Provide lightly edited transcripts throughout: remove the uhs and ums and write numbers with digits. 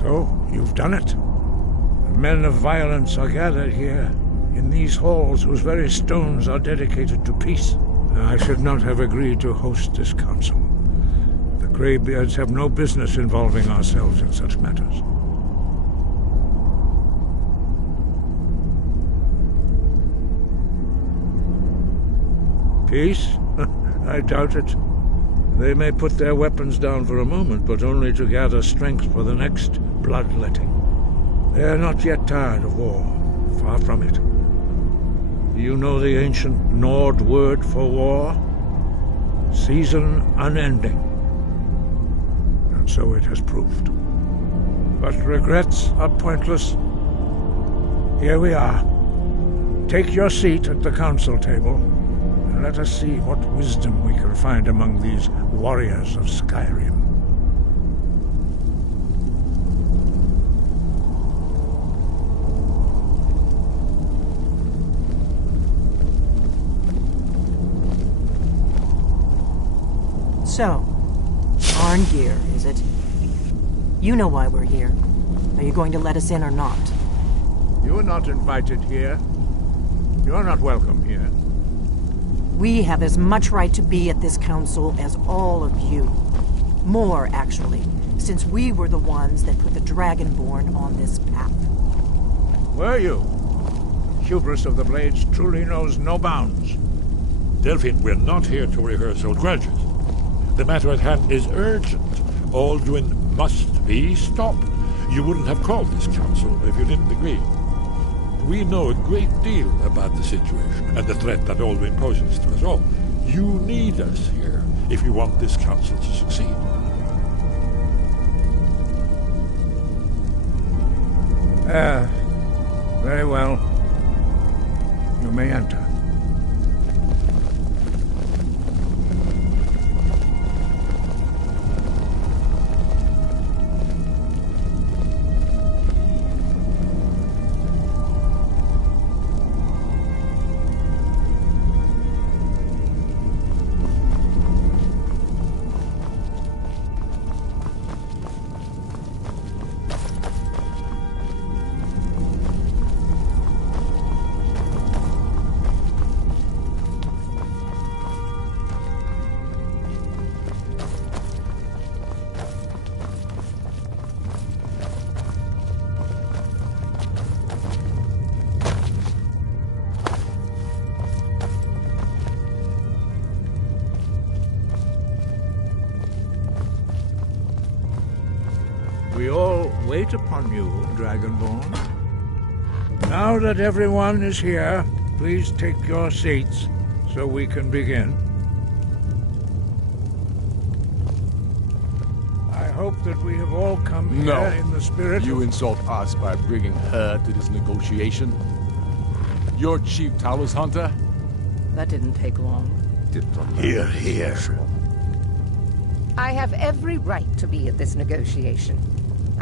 So, you've done it. The men of violence are gathered here, in these halls whose very stones are dedicated to peace. I should not have agreed to host this council. The Greybeards have no business involving ourselves in such matters. Peace? I doubt it. They may put their weapons down for a moment, but only to gather strength for the next bloodletting. They are not yet tired of war. Far from it. Do you know the ancient Nord word for war? Season unending. And so it has proved. But regrets are pointless. Here we are. Take your seat at the council table, and let us see what wisdom we can find among these warriors of Skyrim. So, Arngeir, is it? You know why we're here. Are you going to let us in or not? You're not invited here. You're not welcome here. We have as much right to be at this council as all of you. More, actually, since we were the ones that put the Dragonborn on this path. Were you? Hubris of the Blades truly knows no bounds. Delphine, we're not here to rehearse old grudges. The matter at hand is urgent. Alduin must be stopped. You wouldn't have called this council if you didn't agree. We know a great deal about the situation and the threat that Alduin poses to us all. You need us here if you want this council to succeed. Very well. You may enter. We all wait upon you, Dragonborn. Now that everyone is here, please take your seats so we can begin. I hope that we have all come here in the spirit You insult us by bringing her to this negotiation? You're Chief Talos Hunter? That didn't take long. Hear, hear. I have every right to be at this negotiation.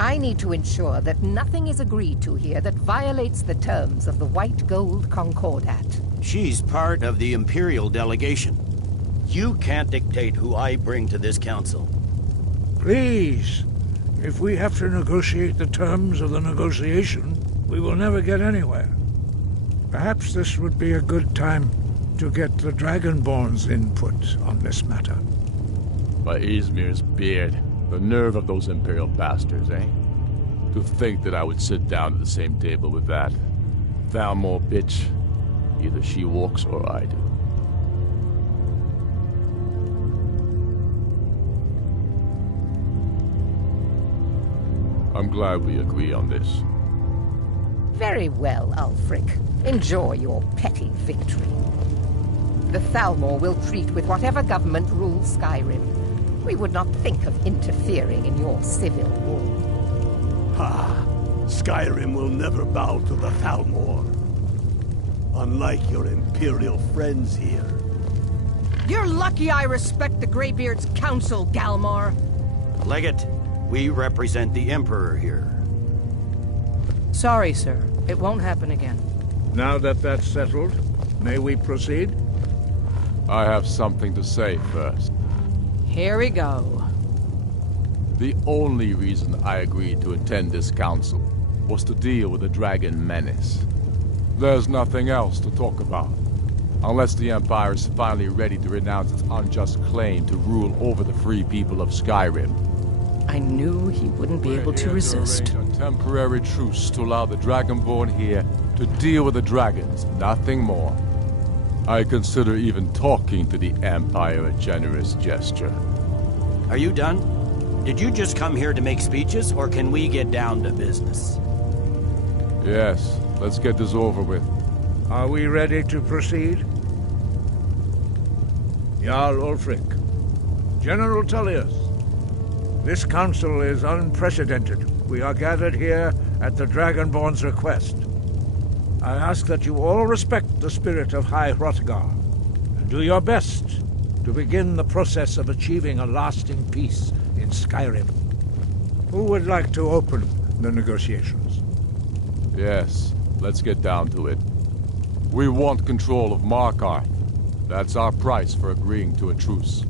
I need to ensure that nothing is agreed to here that violates the terms of the White Gold Concordat. She's part of the Imperial delegation. You can't dictate who I bring to this council. Please, if we have to negotiate the terms of the negotiation, we will never get anywhere. Perhaps this would be a good time to get the Dragonborn's input on this matter. By Izmir's beard. The nerve of those Imperial bastards, eh? To think that I would sit down at the same table with that Thalmor bitch. Either she walks or I do. I'm glad we agree on this. Very well, Ulfric. Enjoy your petty victory. The Thalmor will treat with whatever government rules Skyrim. We would not think of interfering in your civil war. Ha! Skyrim will never bow to the Thalmor. Unlike your Imperial friends here. You're lucky I respect the Greybeard's counsel, Galmar. Legate, we represent the Emperor here. Sorry, sir. It won't happen again. Now that that's settled, may we proceed? I have something to say first. Here we go. The only reason I agreed to attend this council was to deal with the dragon menace. There's nothing else to talk about. Unless the Empire is finally ready to renounce its unjust claim to rule over the free people of Skyrim. I knew he wouldn't be able to resist. To arrange a temporary truce to allow the Dragonborn here to deal with the dragons, nothing more. I consider even talking to the Empire a generous gesture. Are you done? Did you just come here to make speeches, or can we get down to business? Yes, let's get this over with. Are we ready to proceed? Jarl Ulfric, General Tullius, this council is unprecedented. We are gathered here at the Dragonborn's request. I ask that you all respect the spirit of High Hrothgar, and do your best to begin the process of achieving a lasting peace in Skyrim. Who would like to open the negotiations? Yes, let's get down to it. We want control of Markarth. That's our price for agreeing to a truce.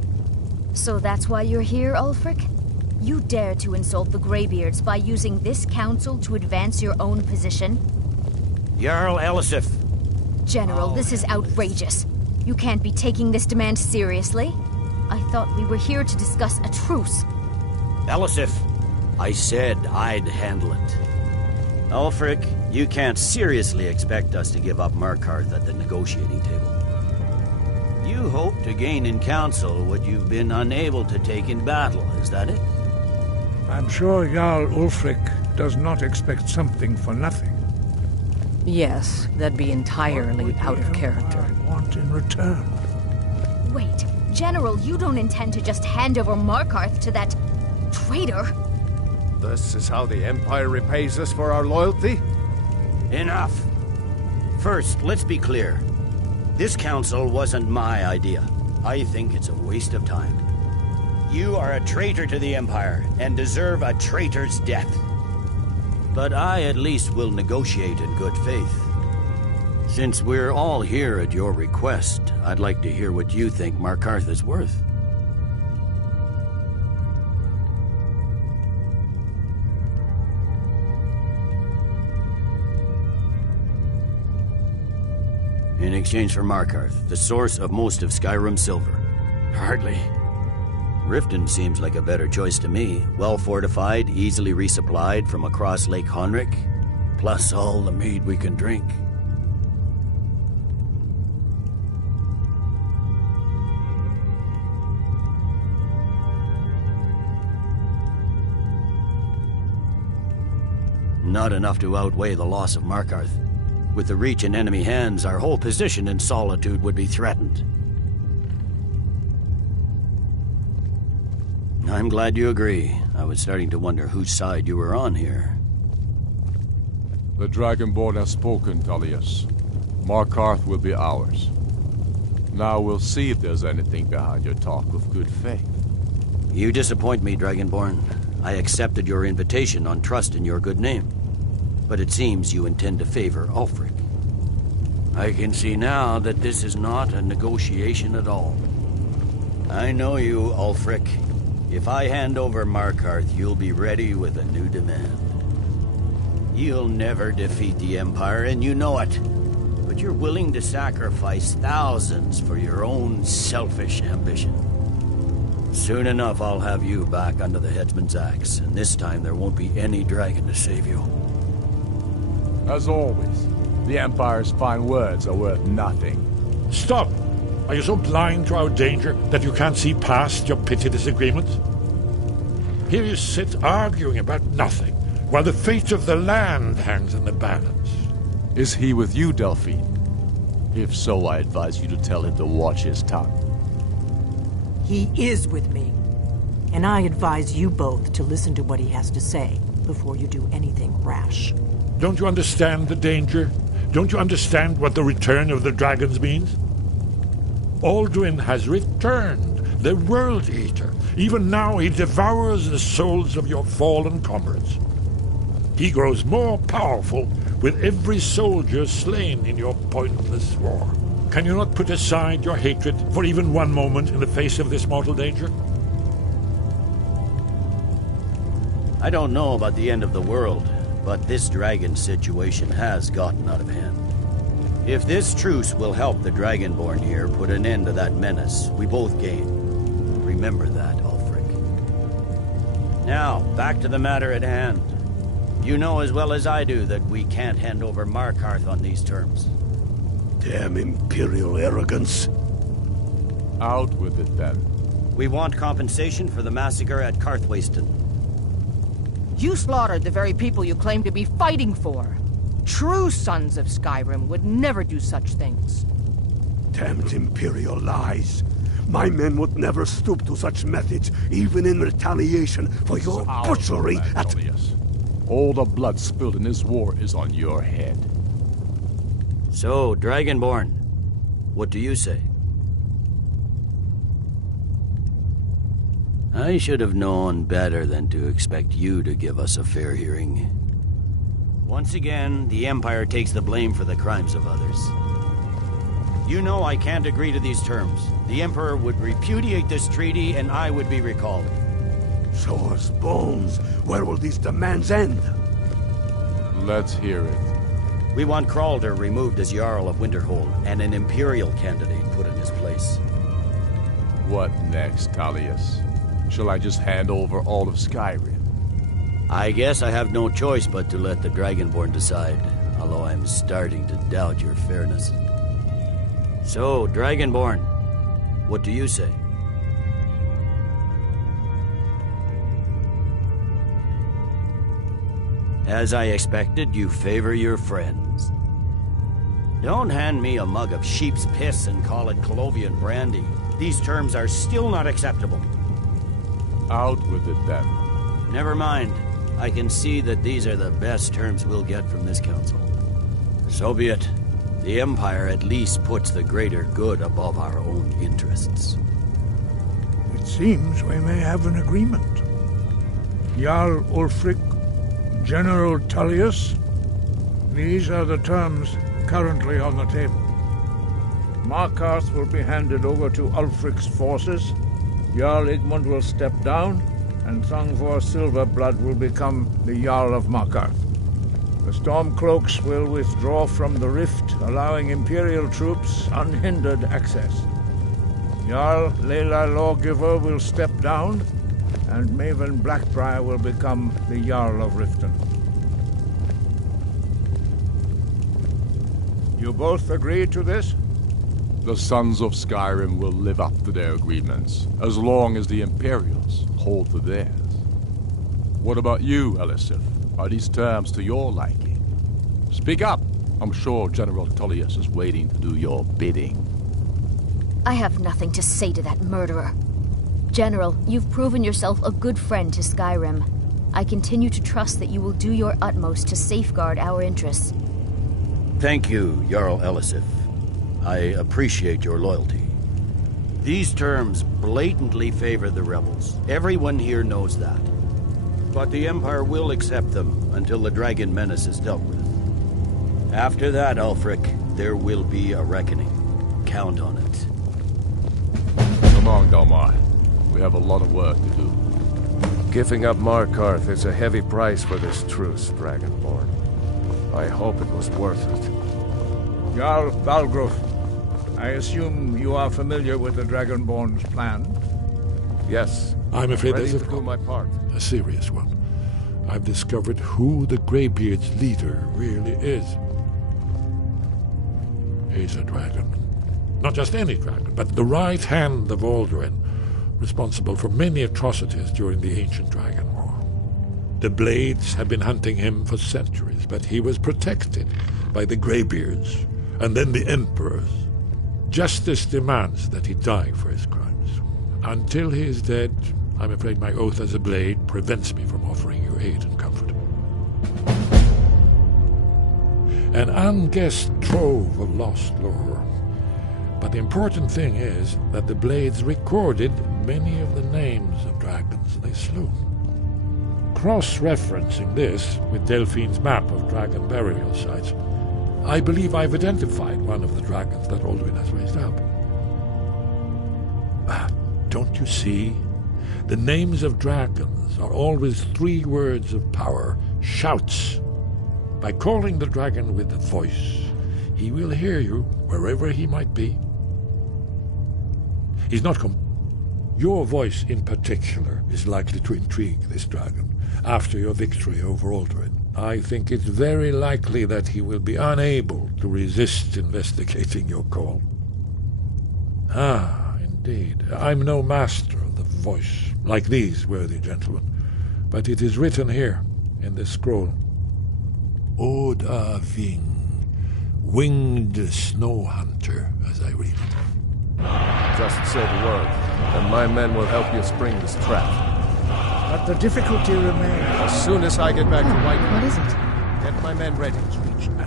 So that's why you're here, Ulfric? You dare to insult the Greybeards by using this council to advance your own position? Jarl Elisif. General, this is outrageous. You can't be taking this demand seriously. I thought we were here to discuss a truce. Elisif, I said I'd handle it. Ulfric, you can't seriously expect us to give up Markarth at the negotiating table. You hope to gain in council what you've been unable to take in battle, is that it? I'm sure Jarl Ulfric does not expect something for nothing. Yes, that'd be entirely out of character. I want in return. Wait, General, you don't intend to just hand over Markarth to that traitor? This is how the Empire repays us for our loyalty? Enough. First, let's be clear. This council wasn't my idea. I think it's a waste of time. You are a traitor to the Empire and deserve a traitor's death. But I at least will negotiate in good faith. Since we're all here at your request, I'd like to hear what you think Markarth is worth. In exchange for Markarth, the source of most of Skyrim's silver. Hardly. Riften seems like a better choice to me. Well fortified, easily resupplied from across Lake Honric, plus all the mead we can drink. Not enough to outweigh the loss of Markarth. With the Reach in enemy hands, our whole position in Solitude would be threatened. I'm glad you agree. I was starting to wonder whose side you were on here. The Dragonborn has spoken, Tullius. Markarth will be ours. Now we'll see if there's anything behind your talk of good faith. You disappoint me, Dragonborn. I accepted your invitation on trust in your good name. But it seems you intend to favor Ulfric. I can see now that this is not a negotiation at all. I know you, Ulfric. If I hand over Markarth, you'll be ready with a new demand. You'll never defeat the Empire, and you know it. But you're willing to sacrifice thousands for your own selfish ambition. Soon enough, I'll have you back under the headsman's axe, and this time there won't be any dragon to save you. As always, the Empire's fine words are worth nothing. Stop! Are you so blind to our danger that you can't see past your petty disagreements? Here you sit arguing about nothing, while the fate of the land hangs in the balance. Is he with you, Delphine? If so, I advise you to tell him to watch his tongue. He is with me. And I advise you both to listen to what he has to say before you do anything rash. Don't you understand the danger? Don't you understand what the return of the dragons means? Alduin has returned, the World Eater. Even now he devours the souls of your fallen comrades. He grows more powerful with every soldier slain in your pointless war. Can you not put aside your hatred for even one moment in the face of this mortal danger? I don't know about the end of the world, but this dragon situation has gotten out of hand. If this truce will help the Dragonborn here put an end to that menace, we both gain. Remember that, Ulfric. Now, back to the matter at hand. You know as well as I do that we can't hand over Markarth on these terms. Damn Imperial arrogance. Out with it, then. We want compensation for the massacre at Karthwasten. You slaughtered the very people you claim to be fighting for. True sons of Skyrim would never do such things. Damned Imperial lies. My men would never stoop to such methods, even in retaliation for your butchery at... All the blood spilled in this war is on your head. So, Dragonborn, what do you say? I should have known better than to expect you to give us a fair hearing. Once again, the Empire takes the blame for the crimes of others. You know I can't agree to these terms. The Emperor would repudiate this treaty and I would be recalled. Show us bones. Where will these demands end? Let's hear it. We want Kralder removed as Jarl of Winterhold and an Imperial candidate put in his place. What next, Tullius? Shall I just hand over all of Skyrim? I guess I have no choice but to let the Dragonborn decide, although I'm starting to doubt your fairness. So, Dragonborn, what do you say? As I expected, you favor your friends. Don't hand me a mug of sheep's piss and call it Colovian brandy. These terms are still not acceptable. Out with it, then. Never mind. I can see that these are the best terms we'll get from this council. So be it. The Empire at least puts the greater good above our own interests. It seems we may have an agreement. Jarl Ulfric, General Tullius, these are the terms currently on the table. Markarth will be handed over to Ulfric's forces, Jarl Igmund will step down, and Thongvor Silverblood will become the Jarl of Markarth. The Stormcloaks will withdraw from the rift, allowing Imperial troops unhindered access. Jarl Leila Lawgiver will step down, and Maven Blackbriar will become the Jarl of Riften. You both agree to this? The Sons of Skyrim will live up to their agreements, as long as the Imperials hold to theirs. What about you, Elisif? Are these terms to your liking? Speak up! I'm sure General Tullius is waiting to do your bidding. I have nothing to say to that murderer. General, you've proven yourself a good friend to Skyrim. I continue to trust that you will do your utmost to safeguard our interests. Thank you, Jarl Elisif. I appreciate your loyalty. These terms blatantly favor the rebels. Everyone here knows that. But the Empire will accept them until the dragon menace is dealt with. After that, Ulfric, there will be a reckoning. Count on it. Come on, Galmar. We have a lot of work to do. Giving up Markarth is a heavy price for this truce, Dragonborn. I hope it was worth it. Jarl Balgruf, I assume you are familiar with the Dragonborn's plan? Yes. I'm afraid ready there's to do my part. a serious one. I've discovered who the Greybeard's leader really is. He's a dragon. Not just any dragon, but the right hand of Alduin, responsible for many atrocities during the Ancient Dragon War. The Blades have been hunting him for centuries, but he was protected by the Greybeards, and then the Emperors. Justice demands that he die for his crimes. Until he is dead, I'm afraid my oath as a Blade prevents me from offering you aid and comfort. An unguessed trove of lost lore. But the important thing is that the Blades recorded many of the names of dragons they slew. Cross-referencing this with Delphine's map of dragon burial sites, I believe I've identified one of the dragons that Alduin has raised up. Don't you see? The names of dragons are always 3 words of power, shouts. By calling the dragon with the voice, he will hear you wherever he might be. He's not Your voice in particular is likely to intrigue this dragon after your victory over Aldrin. I think it's very likely that he will be unable to resist investigating your call. Ah, indeed. I'm no master of the voice, like these worthy gentlemen, but it is written here in this scroll. Oda Ving, winged snow hunter, as I read it. Just say the word, and my men will help you spring this trap. But the difficulty remains. As soon as I get back to White... What is it? Get my men ready.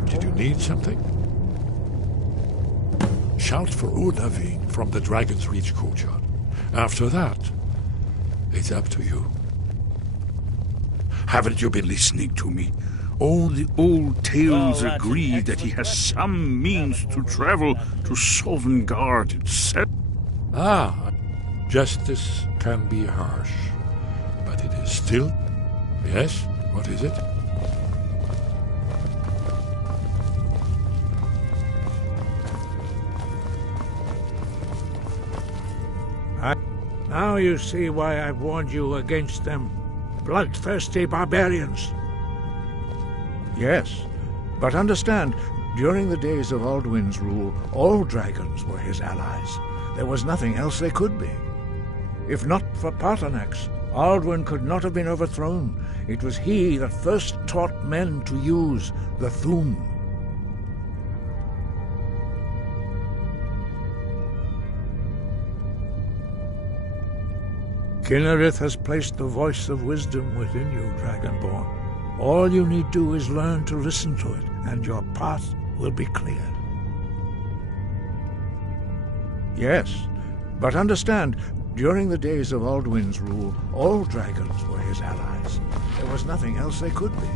Did you need something? Shout for Udaving from the Dragon's Reach courtyard. After that, it's up to you. Haven't you been listening to me? All the old tales agree that he has some means to travel to Sovngarde itself. Ah, justice can be harsh, but it is still... Yes? What is it? Now you see why I've warned you against them bloodthirsty barbarians. Yes, but understand, during the days of Alduin's rule, all dragons were his allies. There was nothing else they could be. If not for Paarthurnax, Alduin could not have been overthrown. It was he that first taught men to use the Thu'um. Kynareth has placed the voice of wisdom within you, Dragonborn. All you need do is learn to listen to it, and your path will be clear. Yes, but understand, during the days of Alduin's rule, all dragons were his allies. There was nothing else they could be.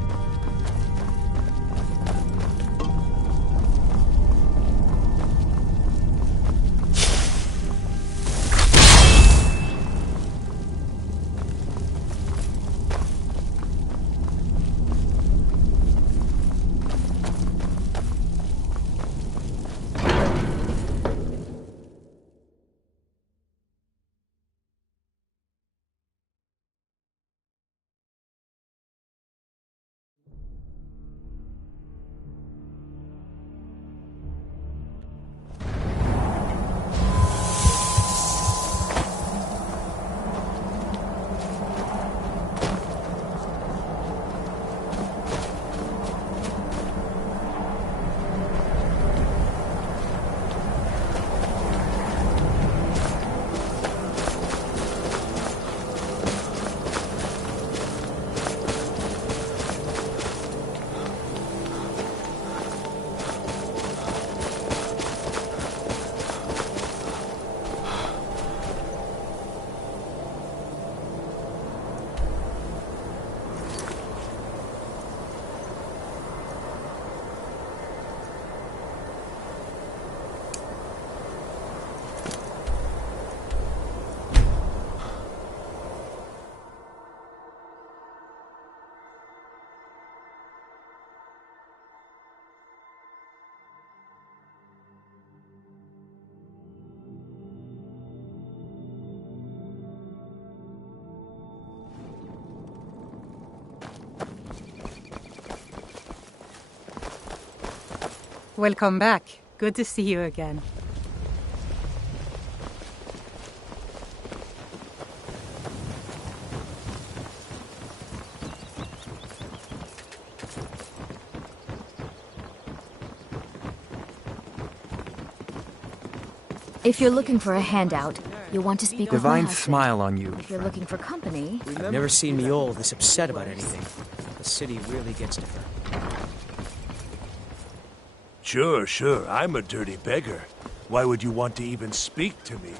Welcome back. Good to see you again. If you're looking for a handout, you'll want to speak with my Divine husband. smile on you. If you're looking for company... I've never seen Miol this upset about anything. The city really gets to her. Sure, I'm a dirty beggar. Why would you want to even speak to me?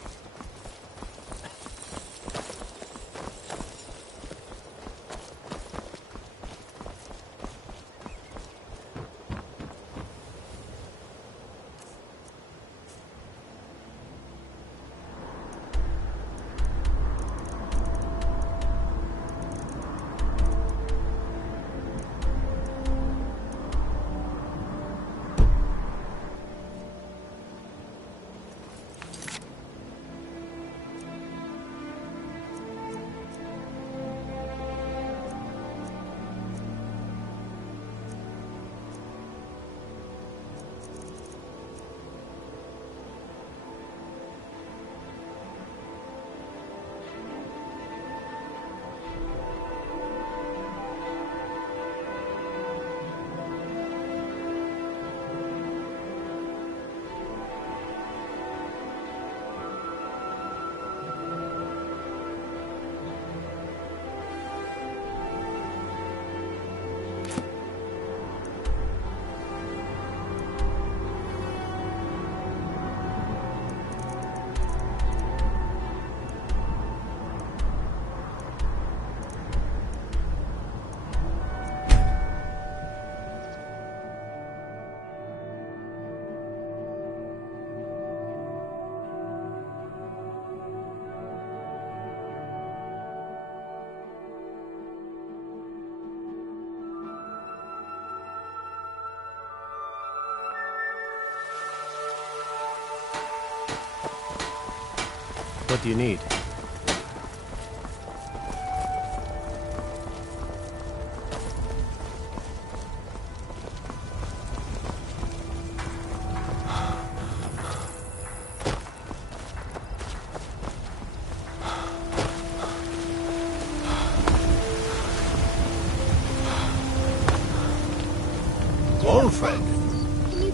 What do you need?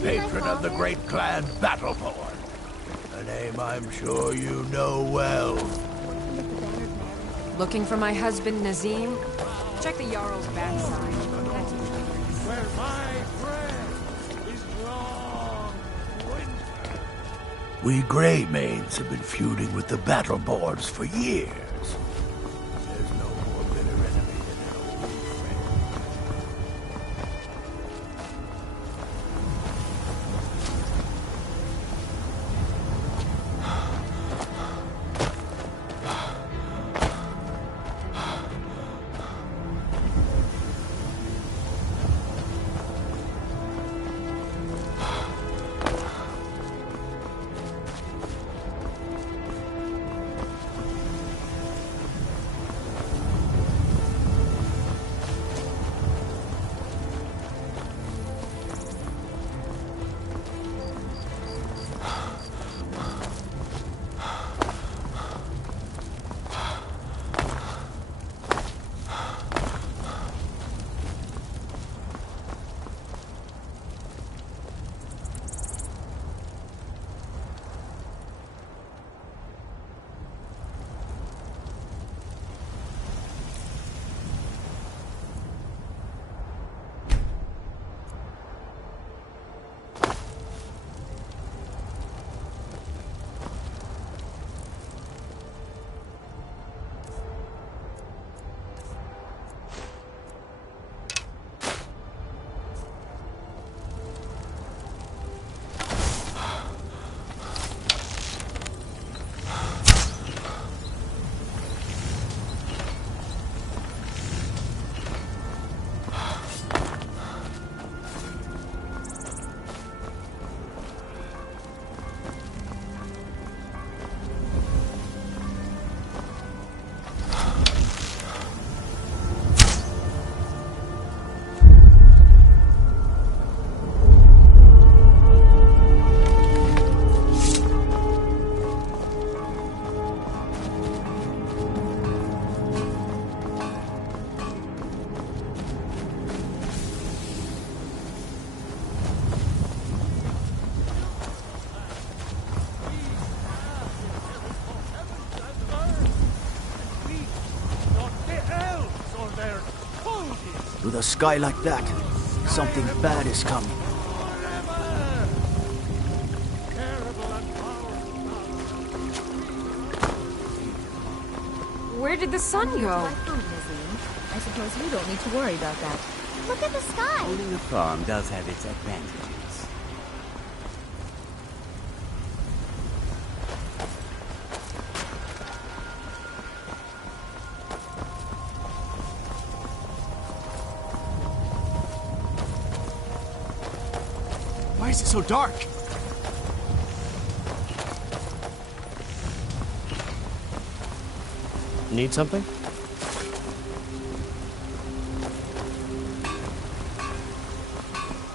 Patron of the great clan Battleborn. A name I'm sure you know well. Looking for my husband, Nazim? Check the Jarl's backside. Where my friend is long winter. We Greymanes have been feuding with the Battleborns for years. There's no more bitter enemy than an old friend. To the sky like that, something bad is coming. Where did the sun go? I suppose you don't need to worry about that. Look at the sky! Owning a farm does have its advantages. Why is it so dark? Need something?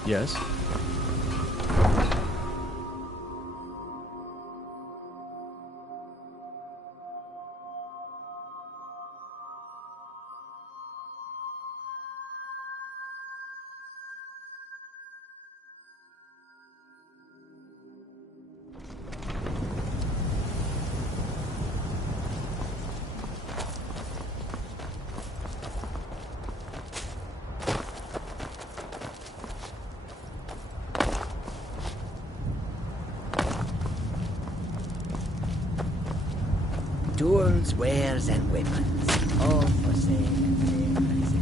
Yes? Tools, wares, and weapons, all for sale and fair prices.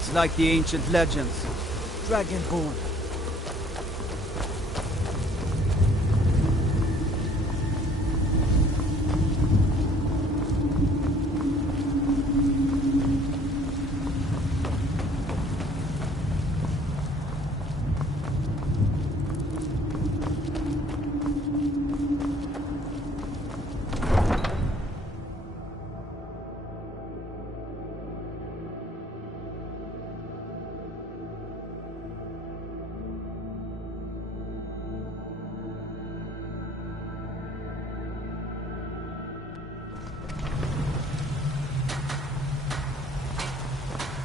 It's like the ancient legends. Dragonborn.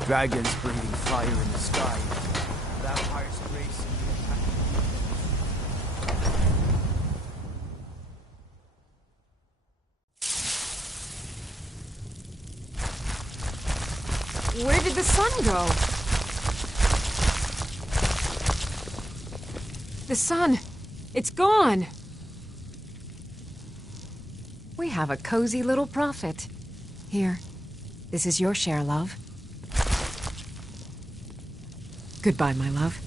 Dragons breathing fire in the sky. Vampires racing the attack. Where did the sun go? The sun! It's gone! We have a cozy little prophet. Here, this is your share, love. Goodbye, my love.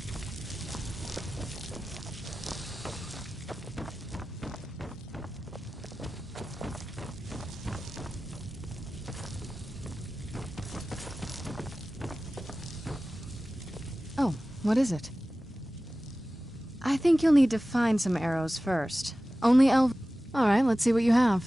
Oh, what is it? I think you'll need to find some arrows first. Only elf... Alright, let's see what you have.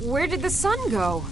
Where did the sun go?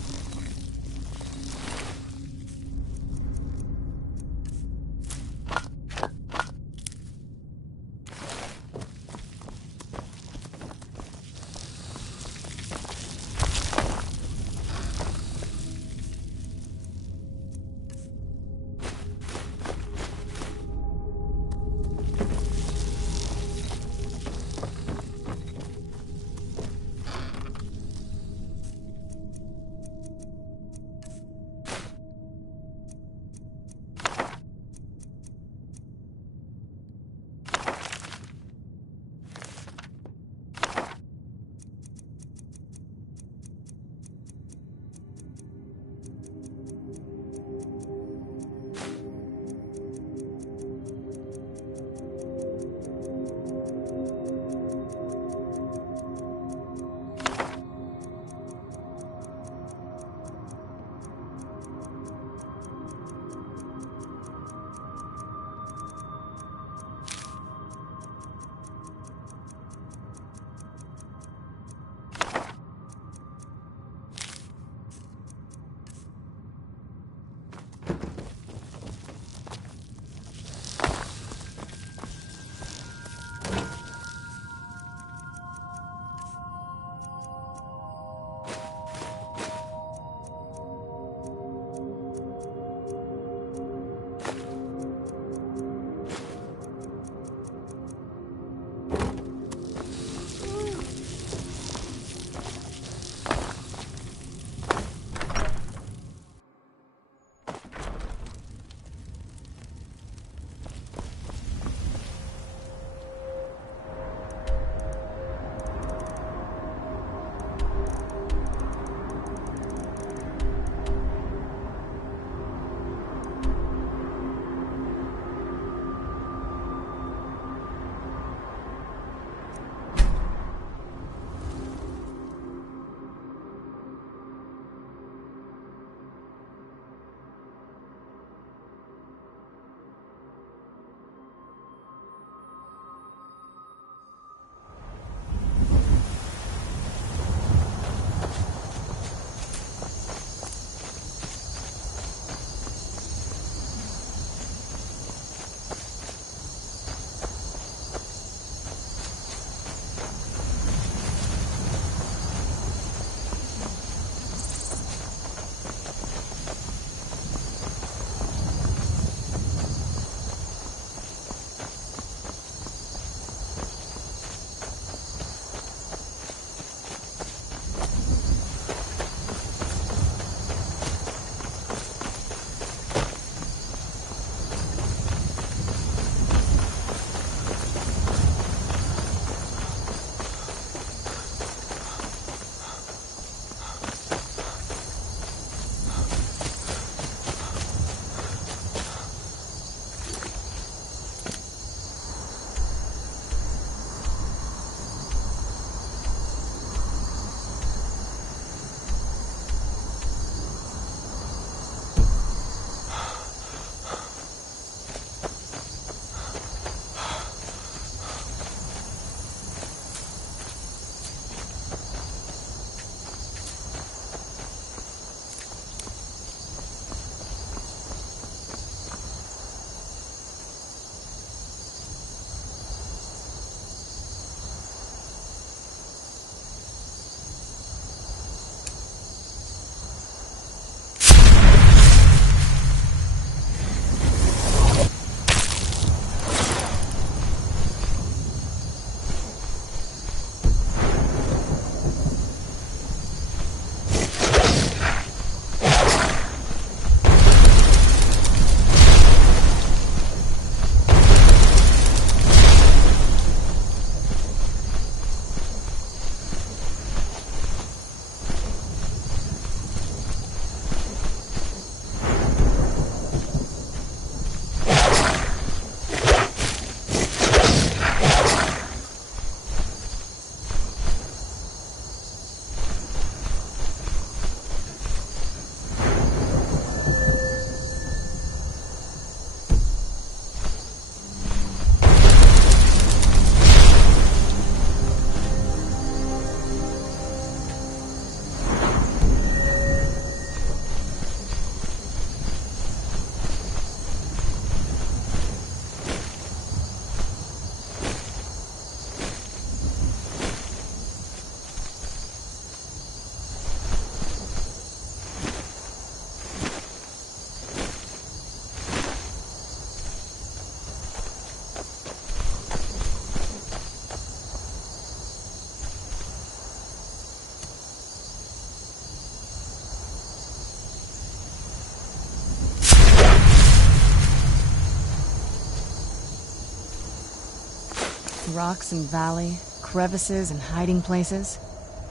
rocks and valley, crevices and hiding places.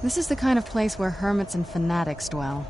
This is the kind of place where hermits and fanatics dwell.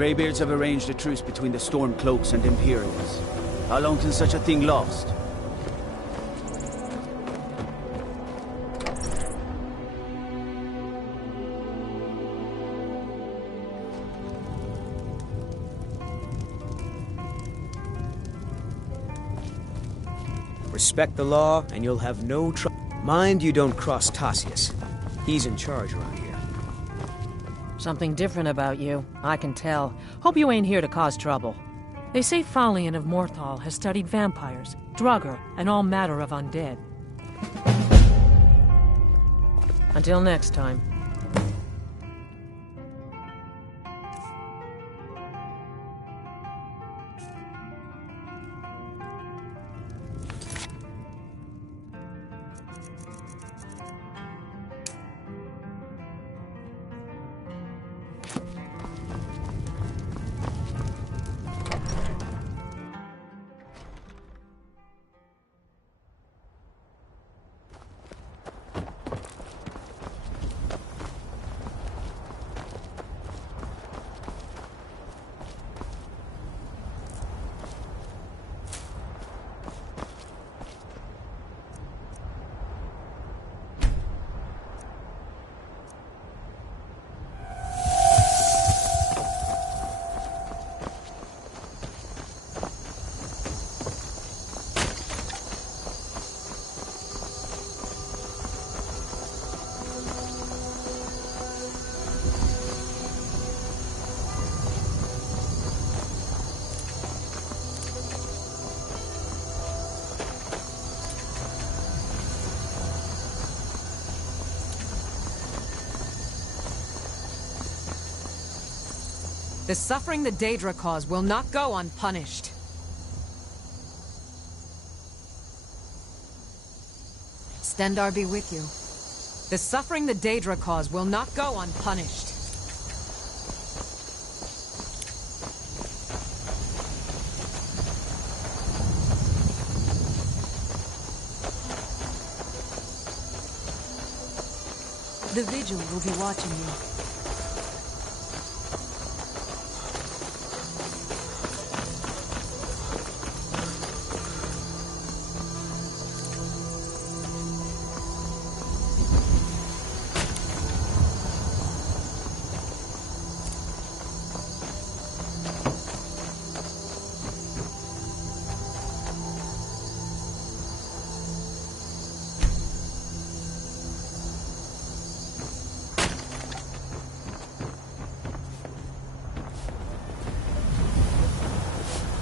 Greybeards have arranged a truce between the Stormcloaks and Imperials. How long can such a thing last? Respect the law, and you'll have no trouble. Mind you don't cross Tassius. He's in charge around here. Something different about you, I can tell. Hope you ain't here to cause trouble. They say Falion of Morthal has studied vampires, Draugr, and all matter of undead. Until next time. The suffering the Daedra cause will not go unpunished. Stendarr be with you. The suffering the Daedra cause will not go unpunished. The Vigil will be watching you.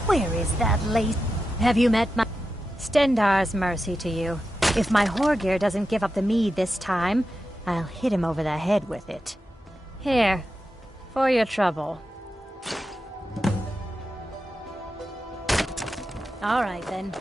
Where is that lace? Have you met my... Stendarr's mercy to you. If my Horgear doesn't give up the mead this time, I'll hit him over the head with it. Here, for your trouble. All right, then.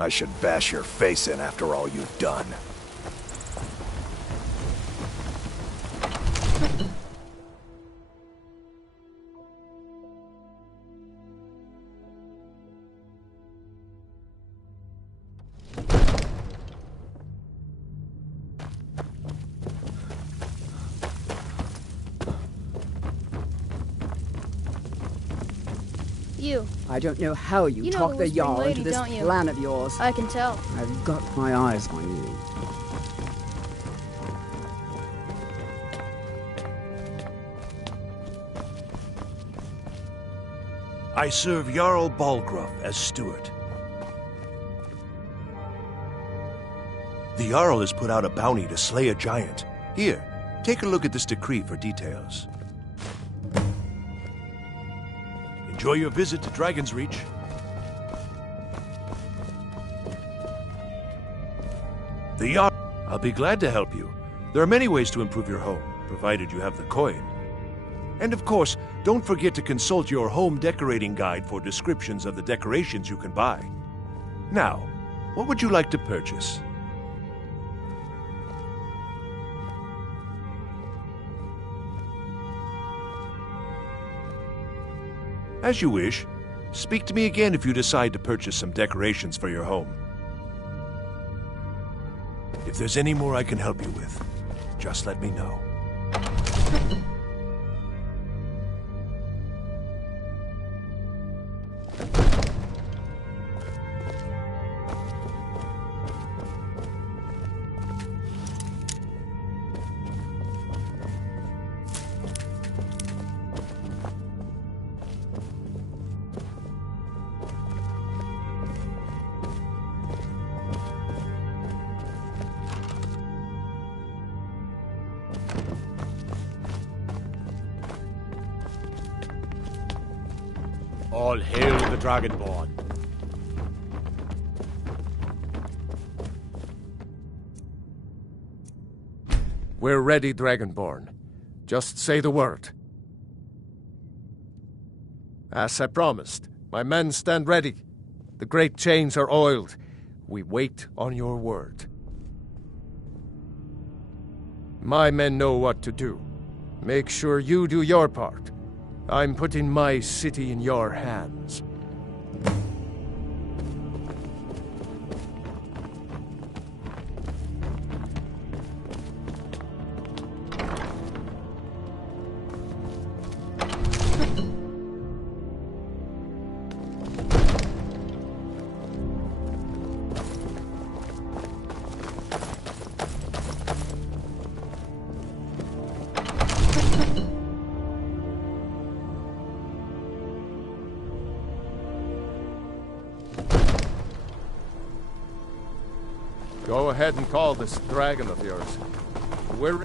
I should bash your face in after all you've done. You. I don't know how you talk the Jarl into this plan of yours. I can tell. I've got my eyes on you. I serve Jarl Balgruuf as steward. The Jarl has put out a bounty to slay a giant. Here, take a look at this decree for details. Enjoy your visit to Dragon's Reach. The yacht. I'll be glad to help you. There are many ways to improve your home, provided you have the coin. And of course, don't forget to consult your home decorating guide for descriptions of the decorations you can buy. Now, what would you like to purchase? As you wish. Speak to me again if you decide to purchase some decorations for your home. If there's any more I can help you with, just let me know. All hail the Dragonborn. We're ready, Dragonborn. Just say the word. As I promised, my men stand ready. The great chains are oiled. We wait on your word. My men know what to do. Make sure you do your part. I'm putting my city in your hands. Go ahead and call this dragon of yours. We're...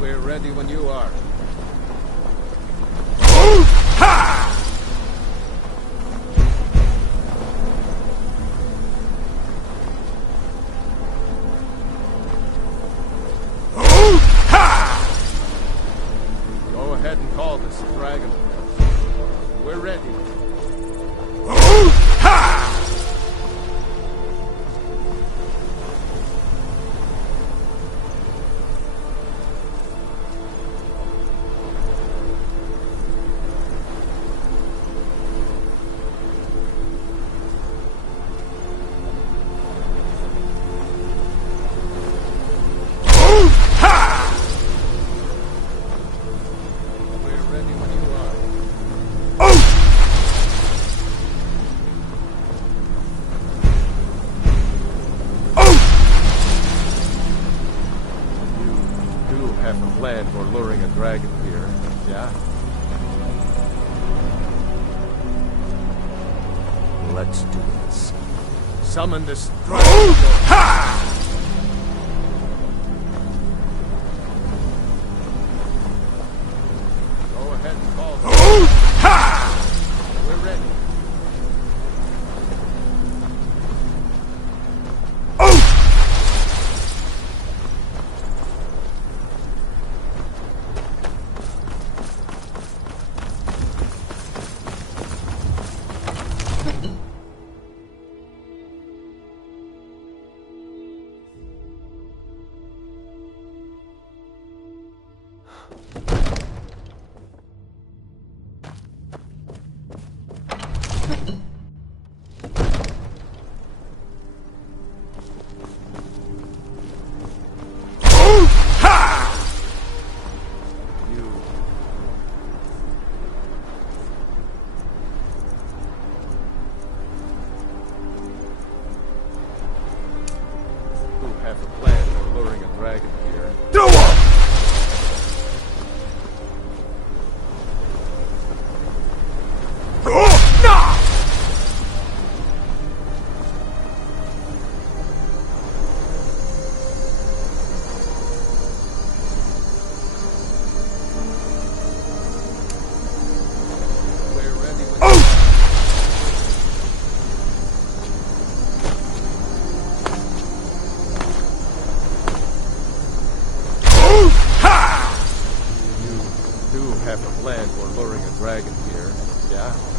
We're ready when you are. Go ahead and call this dragon. We're ready. Have a plan for luring a dragon here, yeah? Let's do this. Summon this dragon. Go ahead and call. We're ready. dragon here. Do it! You do have a plan for luring a dragon here, yeah?